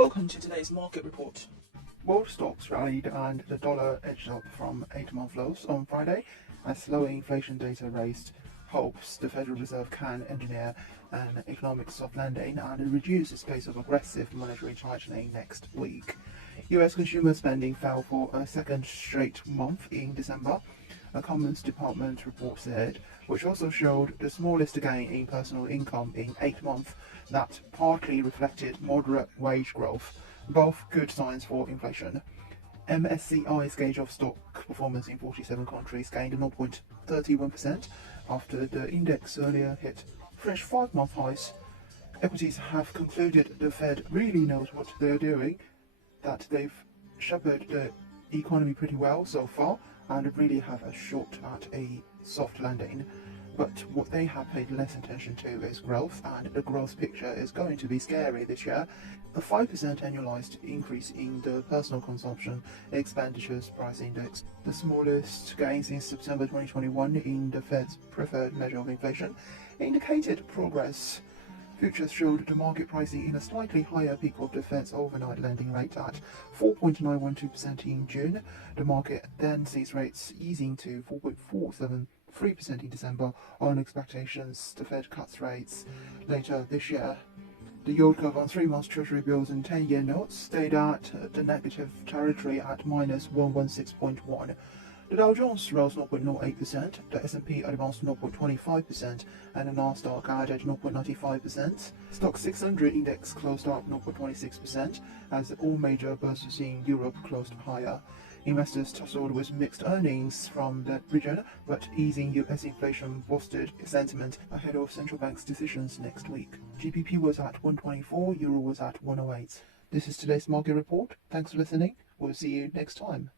Welcome to today's market report. World stocks rallied and the dollar edged up from 8-month lows on Friday as slowing inflation data raised hopes the Federal Reserve can engineer an economic soft landing and reduce its pace of aggressive monetary tightening next week. US consumer spending fell for a second straight month in December, a Commerce Department report said, which also showed the smallest gain in personal income in 8 months that partly reflected moderate wage growth, both good signs for inflation. MSCI's gauge of stock performance in 47 countries gained 0.31% after the index earlier hit fresh 5-month highs. Equities have concluded the Fed really knows what they're doing, that they've shepherded the economy pretty well so far and really have a shot at a soft landing. But what they have paid less attention to is growth, and the growth picture is going to be scary this year. A 5% annualized increase in the personal consumption expenditures price index, the smallest gain since September 2021 in the Fed's preferred measure of inflation, indicated progress. Futures showed the market pricing in a slightly higher peak of the Fed's overnight lending rate at 4.912% in June. The market then sees rates easing to 4.473% in December on expectations the Fed cuts rates later this year. The yield curve on 3-month Treasury bills and 10-year notes stayed at the negative territory at minus 116.1. The Dow Jones rose 0.08%, the S&P advanced 0.25%, and the Nasdaq added 0.95%. Stock 600 index closed up 0.26% as all major bourses in Europe closed higher. Investors tussled with mixed earnings from that region, but easing US inflation boosted sentiment ahead of central banks' decisions next week. GBP was at 124, Euro was at 108. This is today's market report. Thanks for listening. We'll see you next time.